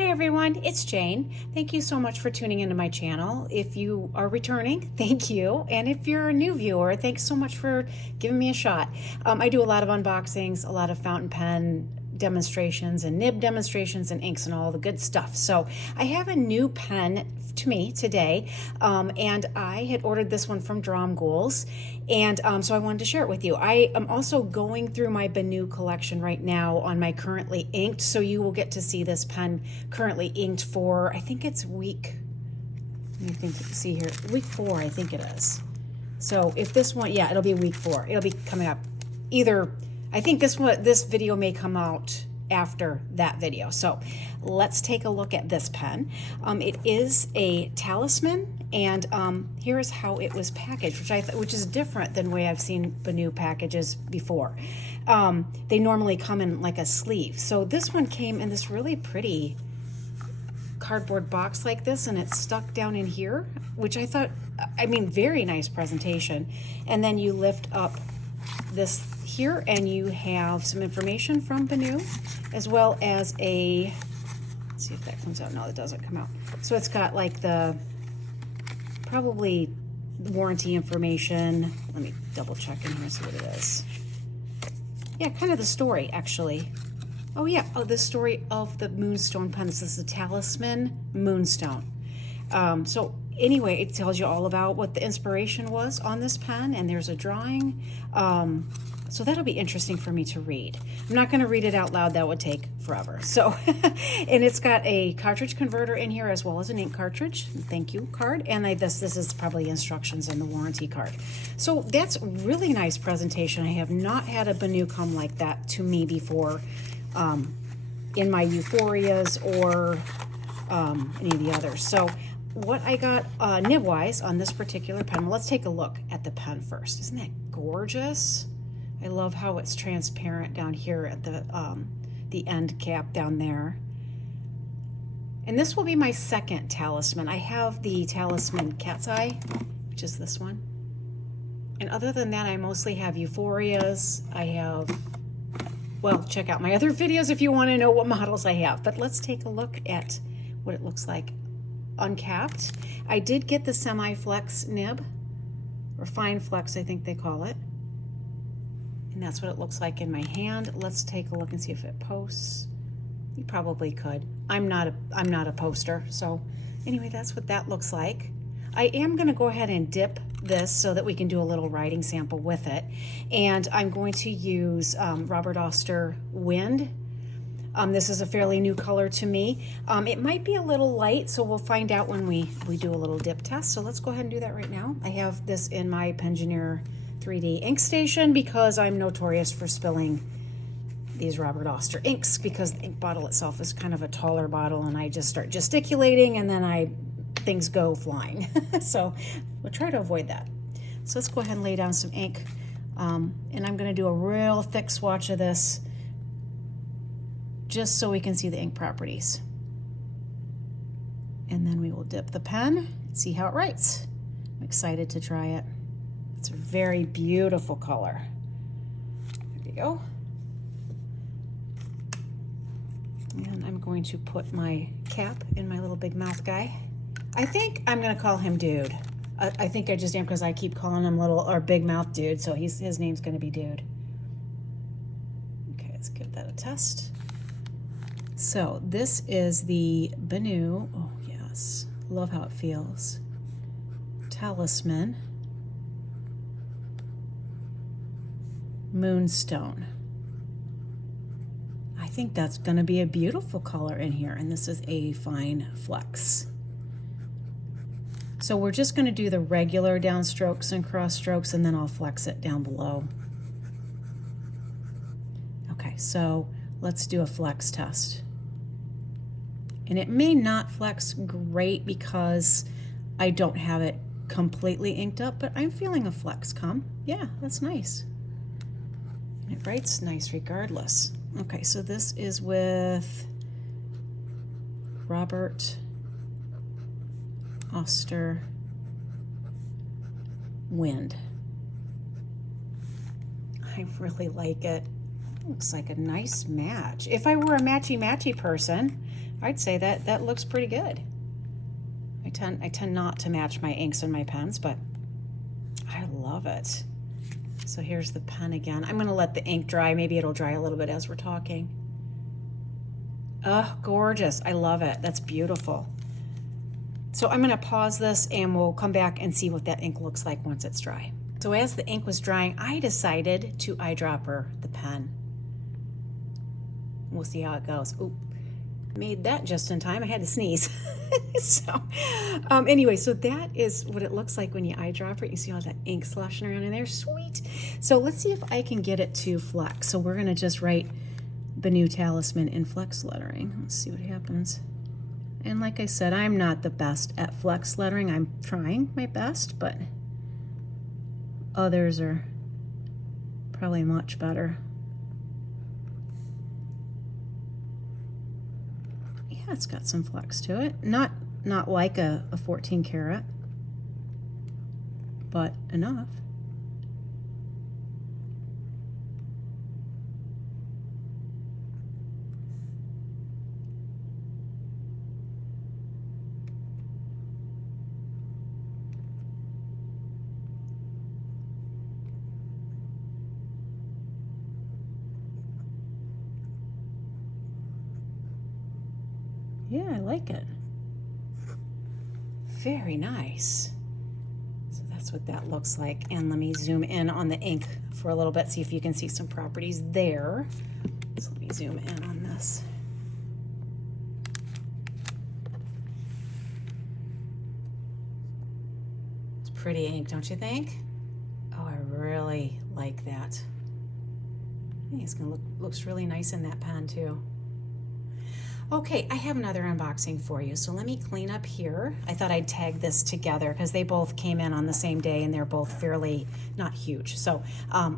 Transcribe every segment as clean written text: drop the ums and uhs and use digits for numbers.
Hi everyone, it's Jane. Thank you so much for tuning into my channel. If you are returning, thank you. And if you're a new viewer, thanks so much for giving me a shot. I do a lot of unboxings, a lot of fountain pen demonstrations and nib demonstrations and inks and all the good stuff. So I have a new pen to me today, and I had ordered this one from Drum Ghouls, and so I wanted to share it with you. I am also going through my Benu collection right now on my currently inked, so you will get to see this pen currently inked for, I think it's week, let me think, see here, week 4 I think it is. So if this one, yeah, it'll be week 4. It'll be coming up either, I think this video may come out after that video. So let's take a look at this pen. It is a talisman, and here is how it was packaged, which is different than the way I've seen Benu packages before. They normally come in like a sleeve. So this one came in this really pretty cardboard box like this, and it's stuck down in here, which I thought, I mean, very nice presentation. And then you lift up this here and you have some information from Benu, as well as a, let's see if that comes out. No, it doesn't come out. So it's got like the probably warranty information. Let me double check in here and see what it is. Yeah, kind of the story actually. Oh yeah, oh, the story of the Moonstone pen. This is the Talisman Moonstone. So anyway, it tells you all about what the inspiration was on this pen, and there's a drawing. So that'll be interesting for me to read. I'm not going to read it out loud. That would take forever. So, and it's got a cartridge converter in here as well as an ink cartridge. Thank you card. And this is probably instructions in the warranty card. So that's really nice presentation. I have not had a Benu come like that to me before in my Euphorias or any of the others. So what I got nib-wise on this particular pen, well, let's take a look at the pen first. Isn't that gorgeous? I love how it's transparent down here at the end cap down there. And this will be my second talisman. I have the Talisman Cat's Eye, which is this one. And other than that, I mostly have Euphorias. I have, well, check out my other videos if you want to know what models I have. But let's take a look at what it looks like uncapped. I did get the semi-flex nib, or fine flex, I think they call it. And that's what it looks like in my hand. Let's take a look and see if it posts. You probably could. I'm not a poster. So anyway, that's what that looks like. I am going to go ahead and dip this so that we can do a little writing sample with it. And I'm going to use Robert Oster Wind. This is a fairly new color to me. It might be a little light, so we'll find out when we do a little dip test. So let's go ahead and do that right now. I have this in my Pensioner 3D ink station because I'm notorious for spilling these Robert Oster inks, because the ink bottle itself is kind of a taller bottle, and I just start gesticulating and then things go flying. So we'll try to avoid that. So let's go ahead and lay down some ink, and I'm going to do a real thick swatch of this just so we can see the ink properties. And then we will dip the pen and see how it writes. I'm excited to try it. It's a very beautiful color. There we go. And I'm going to put my cap in my little big mouth guy. I think I'm going to call him Dude. I think I just am, because I keep calling him little or big mouth Dude, so his name's going to be Dude. Okay, let's give that a test. So this is the Benu. Oh yes, love how it feels. Talisman Moonstone. I think that's going to be a beautiful color in here, and this is a fine flex. So we're just going to do the regular downstrokes and cross strokes, and then I'll flex it down below. Okay, so let's do a flex test. And it may not flex great because I don't have it completely inked up, but I'm feeling a flex come. Yeah, that's nice. It writes nice regardless. Okay, so this is with Robert Oster Wind. I really like it. Looks like a nice match. If I were a matchy-matchy person, I'd say that looks pretty good. I tend not to match my inks and my pens, but I love it. So here's the pen again. I'm gonna let the ink dry. Maybe it'll dry a little bit as we're talking. Oh, gorgeous. I love it. That's beautiful. So I'm gonna pause this and we'll come back and see what that ink looks like once it's dry. So as the ink was drying, I decided to eyedropper the pen. We'll see how it goes. Oop, made that just in time. I had to sneeze. So anyway, so that is what it looks like when you eyedropper it. You see all that ink sloshing around in there. Sweet. So let's see if I can get it to flex. So we're gonna just write Benu Talisman in flex lettering. Let's see what happens. And like I said, I'm not the best at flex lettering. I'm trying my best, but others are probably much better. Yeah, it's got some flex to it. Not like a 14 karat, but enough. Yeah, I like it. Very nice. So that's what that looks like. And let me zoom in on the ink for a little bit, see if you can see some properties there. So let me zoom in on this. It's pretty ink, don't you think? Oh, I really like that. I think it's gonna looks really nice in that pen too. Okay, I have another unboxing for you. So let me clean up here. I thought I'd tag this together because they both came in on the same day and they're both fairly not huge. So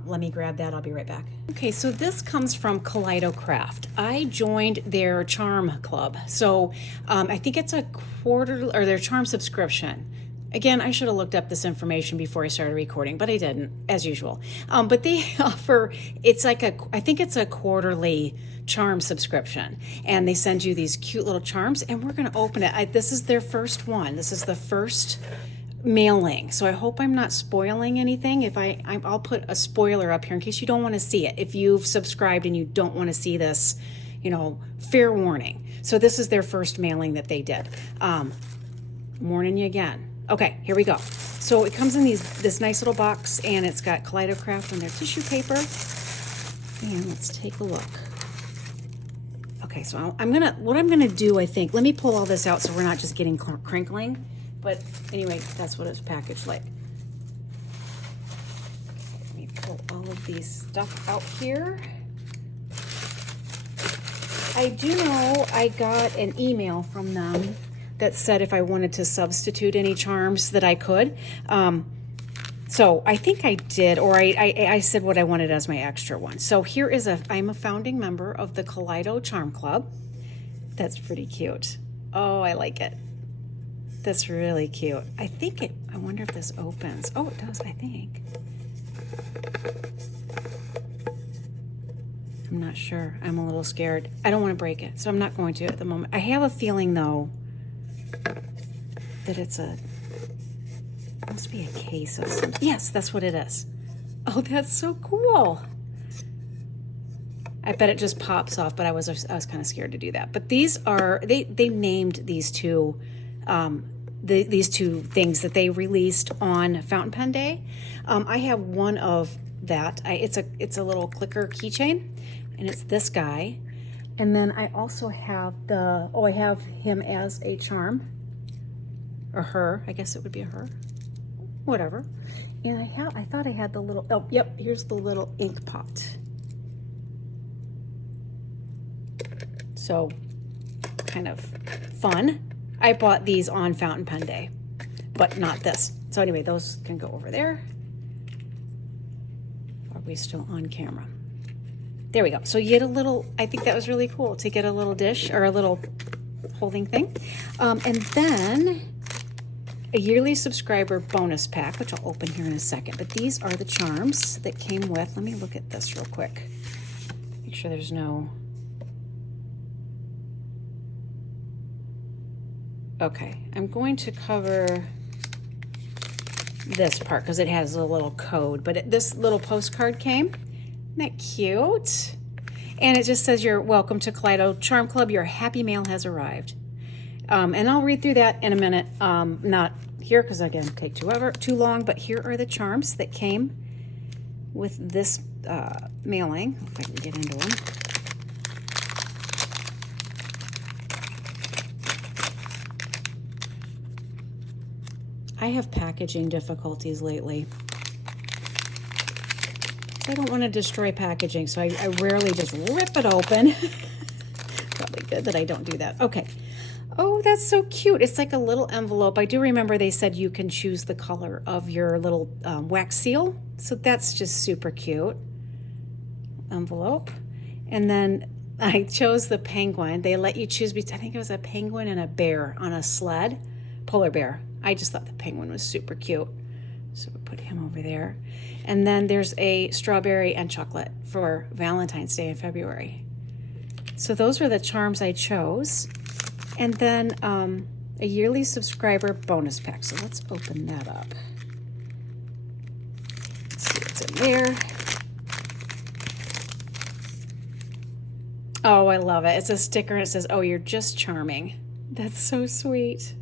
let me grab that. I'll be right back. Okay, so this comes from Kaleidocraft. I joined their charm club. So I think it's a quarter, or their charm subscription. Again, I should have looked up this information before I started recording, but I didn't, as usual. But they offer, it's like I think it's a quarterly charm subscription, and they send you these cute little charms, and we're gonna open it. This is their first one. This is the first mailing, so I hope I'm not spoiling anything. If I'll put a spoiler up here in case you don't want to see it. If you've subscribed and you don't want to see this, you know, fair warning. So this is their first mailing that they did. Warning you again. Okay, here we go. So it comes in this nice little box, and it's got Kaleidocraft on their tissue paper. And let's take a look. Okay, so what I'm gonna do, I think, let me pull all this out so we're not just getting crinkling. But anyway, that's what it's packaged like. Okay, let me pull all of these stuff out here. I do know I got an email from them that said if I wanted to substitute any charms that I could. So I think I did, or I said what I wanted as my extra one. So here is I'm a founding member of the Kaleido Charm Club. That's pretty cute. Oh, I like it. That's really cute. I wonder if this opens. Oh, it does, I think. I'm not sure. I'm a little scared. I don't want to break it, so I'm not going to at the moment. I have a feeling though that must be a case of some. Yes, that's what it is. Oh, that's so cool. I bet it just pops off, but I was kind of scared to do that. But these are, they named these two things that they released on Fountain Pen Day. I have one of that. It's a little clicker keychain, and it's this guy. And then I also have I have him as a charm, or her. I guess it would be a her. Whatever. And I thought I had the little, oh, yep, here's the little ink pot. So, kind of fun. I bought these on Fountain Pen Day, but not this. So anyway, those can go over there. Are we still on camera? There we go. So you get a little, I think that was really cool to get a little dish or a little holding thing. And then a yearly subscriber bonus pack, which I'll open here in a second. But these are the charms that came with. Let me look at this real quick. Make sure there's no. Okay, I'm going to cover this part because it has a little code, but this little postcard came. Isn't that cute? And it just says, "You're welcome to Kaleido Charm Club. Your happy mail has arrived." And I'll read through that in a minute. Not here because, again, take too long, but here are the charms that came with this mailing. If I can get into them. I have packaging difficulties lately. I don't want to destroy packaging, so I rarely just rip it open. Probably good that I don't do that. Okay. Oh, that's so cute. It's like a little envelope. I do remember they said you can choose the color of your little wax seal. So that's just super cute. Envelope. And then I chose the penguin. They let you choose between, I think it was a penguin and a bear on a sled. Polar bear. I just thought the penguin was super cute. So we'll put him over there. And then there's a strawberry and chocolate for Valentine's Day in February. So those are the charms I chose. And then a yearly subscriber bonus pack. So let's open that up. Let's see what's in there. Oh, I love it. It's a sticker and it says, "Oh, you're just charming." That's so sweet.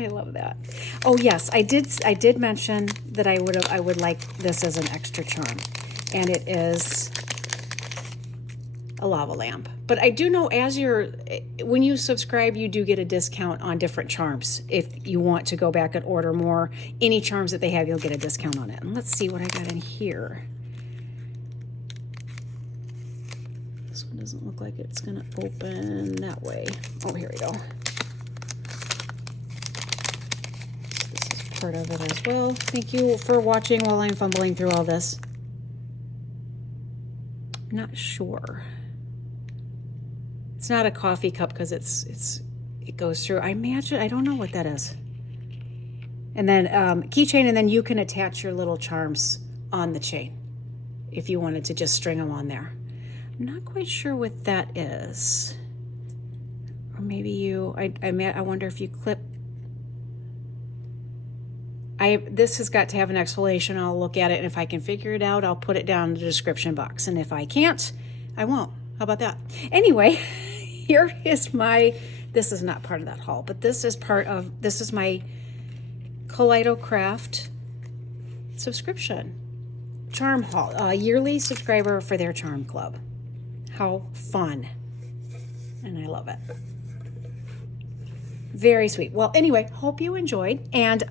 I love that. Oh yes, I did mention that I would like this as an extra charm, and it is a lava lamp. But I do know when you subscribe, you do get a discount on different charms. If you want to go back and order more, any charms that they have, you'll get a discount on it. And let's see what I got in here. This one doesn't look like it's gonna open that way. Oh, here we go. Part of it as well. Thank you for watching while I'm fumbling through all this. I'm not sure. It's not a coffee cup because it goes through. I imagine, I don't know what that is. And then keychain, and then you can attach your little charms on the chain if you wanted to just string them on there. I'm not quite sure what that is. Or maybe I wonder if you clip. This has got to have an explanation. I'll look at it, and if I can figure it out, I'll put it down in the description box. And if I can't, I won't. How about that? Anyway, here is this is not part of that haul, but this is my Kaleidocraft subscription charm haul, a yearly subscriber for their charm club. How fun. And I love it. Very sweet. Well, anyway, hope you enjoyed. And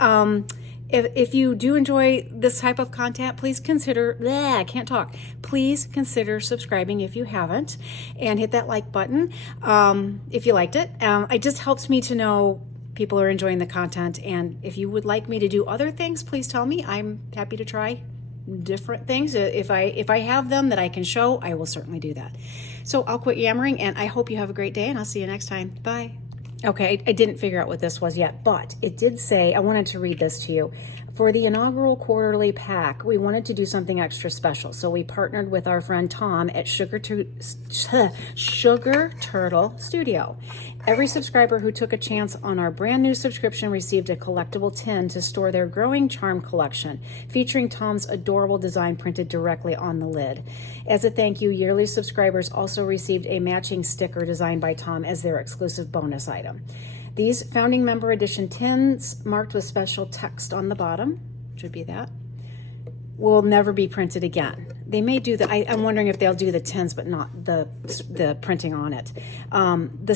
if you do enjoy this type of content, please consider, I can't talk. Please consider subscribing if you haven't, and hit that like button if you liked it. It just helps me to know people are enjoying the content. And if you would like me to do other things, please tell me. I'm happy to try different things. If I have them that I can show, I will certainly do that. So I'll quit yammering, and I hope you have a great day, and I'll see you next time. Bye. Okay, I didn't figure out what this was yet, but it did say, I wanted to read this to you. For the inaugural quarterly pack, we wanted to do something extra special. So we partnered with our friend Tom at Sugar Turtle Studio. Every subscriber who took a chance on our brand new subscription received a collectible tin to store their growing charm collection, featuring Tom's adorable design printed directly on the lid. As a thank you, yearly subscribers also received a matching sticker designed by Tom as their exclusive bonus item. These founding member edition tins, marked with special text on the bottom, should be that, will never be printed again. They may do I'm wondering if they'll do the tins, but not the printing on it. The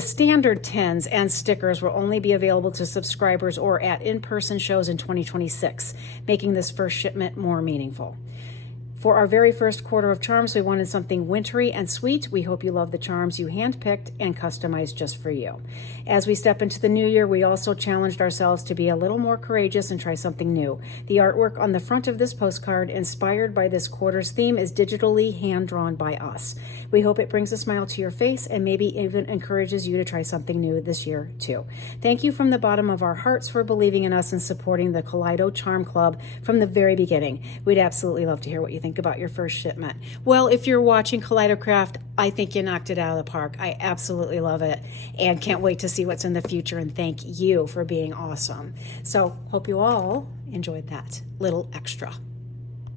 standard tins and stickers will only be available to subscribers or at in-person shows in 2026, making this first shipment more meaningful. For our very first quarter of charms, we wanted something wintry and sweet. We hope you love the charms you handpicked and customized just for you. As we step into the new year, we also challenged ourselves to be a little more courageous and try something new. The artwork on the front of this postcard, inspired by this quarter's theme, is digitally hand-drawn by us. We hope it brings a smile to your face and maybe even encourages you to try something new this year, too. Thank you from the bottom of our hearts for believing in us and supporting the Kaleido Charm Club from the very beginning. We'd absolutely love to hear what you think think about your first shipment? Well, if you're watching Kaleidocraft, I think you knocked it out of the park. I absolutely love it and can't wait to see what's in the future, and thank you for being awesome. So hope you all enjoyed that little extra.